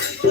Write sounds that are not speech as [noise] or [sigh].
Thank [laughs] you.